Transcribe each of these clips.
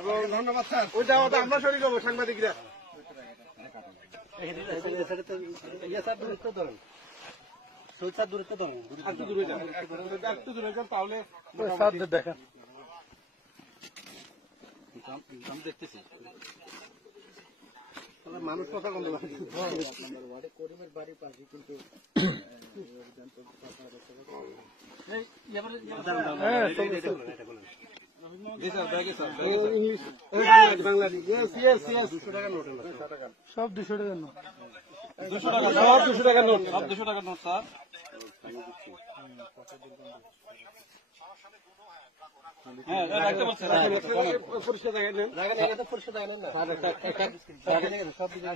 এবং ধন্যবাদ স্যার। ওইটা আমরা শরীর হবো সাংবাদিকরা। তাহলে দেখেন দেখতেছি মানুষ কথা বলতে করিমের বাড়ির পাশে কিন্তু সব 200 টাকার নোট, 200 টাকা, সব 200 টাকার নোট, সব 200 টাকার নোট স্যার। হ্যাঁ রাখতে পারছেন, পরিষ্কার জায়গায় নেন, রাখেন তো পরিষ্কার জায়গায় নেন না স্যার। সব দিকে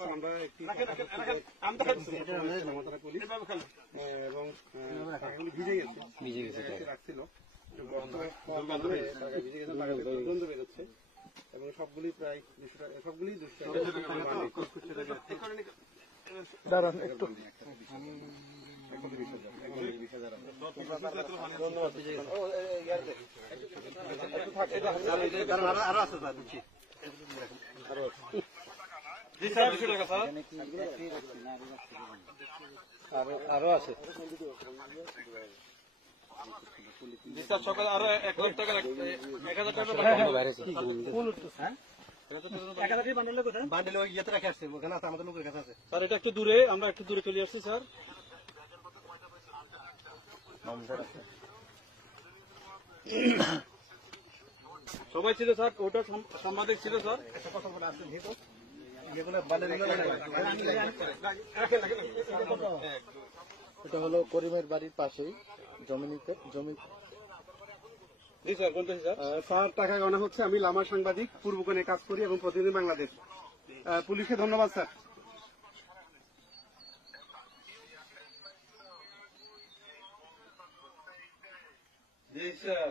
আমরা একটু আমরা এবং ভিজে গেছে রাখছিল এবং সবগুলি প্রায় 200 টাকা, সবগুলি 200 টাকা। দাঁড়ান একটু, আরো আছে স্যার, বুঝছি আরো আছে সকালে আরো 1 লাখ টাকা, 1000 টাকা বান্ডেল ইয়েতে রেখে আসছে, ওখানে আছে আমাদের লোকের কাছে আছে স্যার। এটা একটু দূরে, আমরা একটু দূরে চলে আসছি স্যার। সবাই ছিল স্যার, ওটা সাংবাদিক ছিল স্যার। এটা হলো করিমের বাড়ির পাশেই জমি। জি স্যার, কোনটা স্যার? স্যার টাকা গণনা হচ্ছে। আমি লামা সাংবাদিক, পূর্বকোণে কাজ করি এবং প্রতিদিন বাংলাদেশ। পুলিশকে ধন্যবাদ স্যার। জি স্যার।